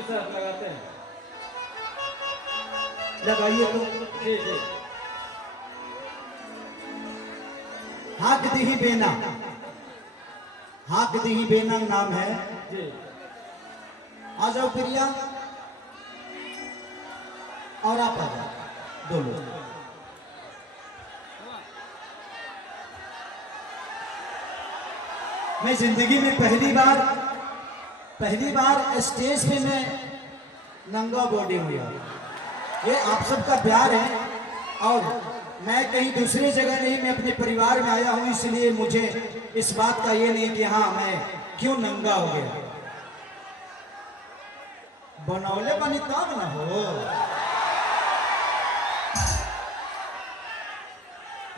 जी सर लगाते हैं। लगाइए तो। जी जी। हाक दही बेना, हाक दही बेना नाम है जी। आ जाओ प्रिया, और आप आ जाओ दो लोग। मैं जिंदगी में पहली बार स्टेज पे मैं नंगा बॉडी हुआ। ये आप सबका प्यार है, और मैं कहीं दूसरी जगह नहीं, मैं अपने परिवार में आया हूं, इसलिए मुझे इस बात का ये नहीं कि हाँ मैं क्यों नंगा हो गया। बनौले बनी तब ना हो।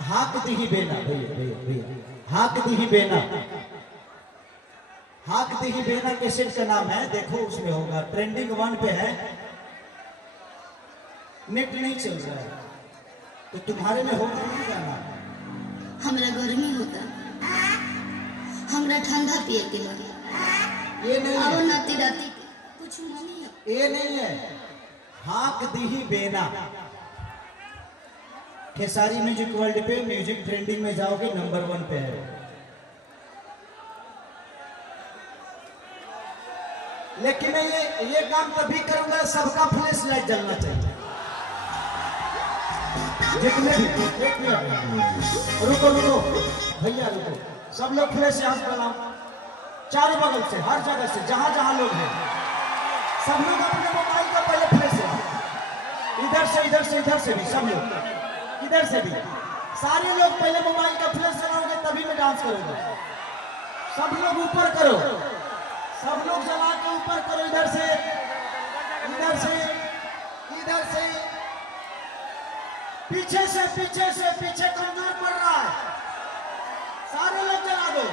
हाक दही बेना, भैया भैया भैया, हाक दही बेना, हाक दही बेना कैसेट का नाम है, देखो उसमें होगा, ट्रेंडिंग 1 पे है, नेट नहीं चल रहा है, तो तुम्हारे में होगा नहीं गाना। हमरा गर्मी होता, हमरा ठंडा पिए के लगे। ये नहीं है, नाती राती कुछ मनी है। ये नहीं है, हाक दही बेना। खेसारी म्यूजिक वर्ल्ड पे म्यूजिक ट्रेंडिंग में जाओगे, नंबर 1 पे है। लेकिन मैं ये काम तभी करूंगा, सबका फ्लैश लाइट जलना चाहिए, जितने भी। एक मिनट रुको रुको भैया रुको, सब लोग फ्लैश यहाँ से बनाओ, चारों बगल से, हर जगह से, जहां जहां लोग हैं, सब लोग अपने मोबाइल का पहले फ्लैश लगाओ। इधर से इधर से इधर से भी सब लोग, इधर से भी सारे लोग पहले मोबाइल का फ्लैश लगाओगे, तभी मैं डांस करूंगा। सब लोग ऊपर करो, सब लोग जला के ऊपर करो, इधर से इधर से इधर से, पीछे से पीछे से, पीछे कमजोर पड़ रहा है, सारे लोग जला दो।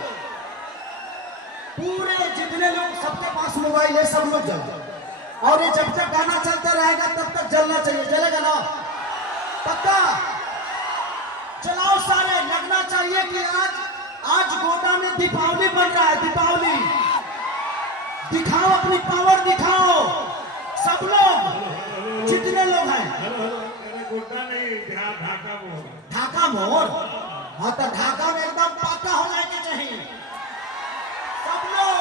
पूरे जितने लोग, सबके पास मोबाइल है, सब लोग जलाओ। और ये जब तक गाना चलता रहेगा तब तक जलना चाहिए, जलेगा ना पक्का? चलाओ सारे, लगना चाहिए कि आज गोदा में दीपावली बन रहा है, दीपावली। दिखाओ अपनी पावर, दिखाओ सब लोग, जितने लोग हैं। गोदा नहीं, ढाका मोर। ढाका मोर, हाँ तो ढाका में एकदम पक्का होना के चाहिए सब लोग,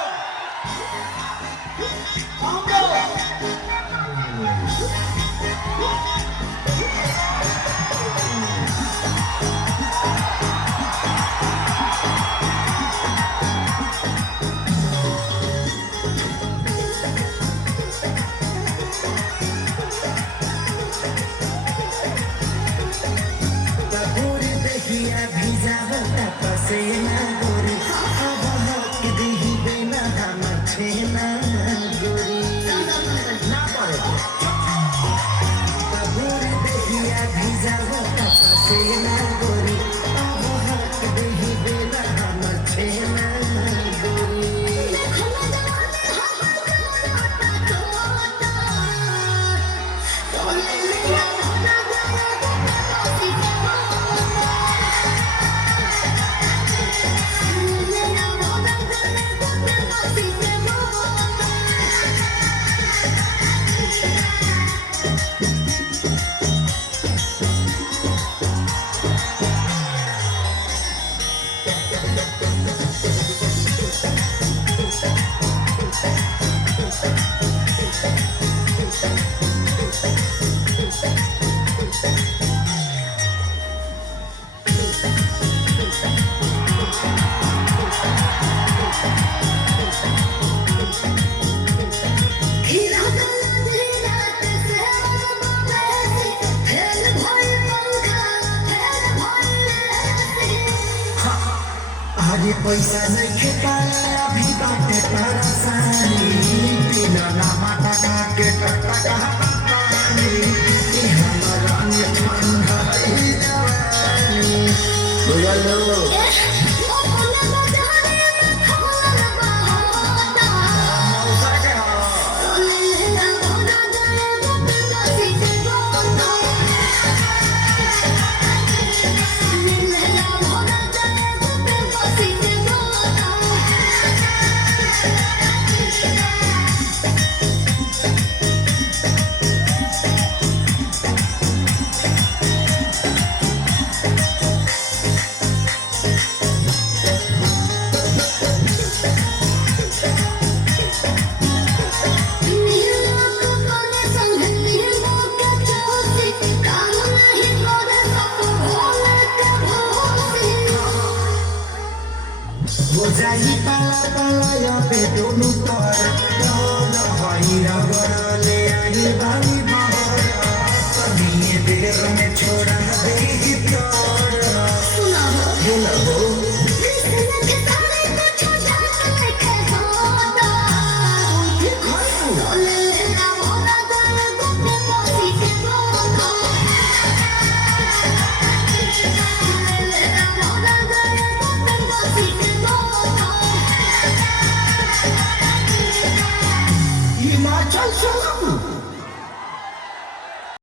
हम लोग। अरे पैसा नहीं खेता अभी बाटे परेशानी, बिना लामा टका के टका पानी, हमारा ने ठंडा ही जवानी। बोलो बड़ा ले आई बानी बड़ा कभी देर में छोड़ा दे तोड़ा सुना हो हेलो कृष्ण के सारे को छोड़ा के होता सोले ना मोरा गल गोपे मोसी के बोलो सोले ना मोरा गल गोपे मोसी के बोलो हिमाचल सोनपुर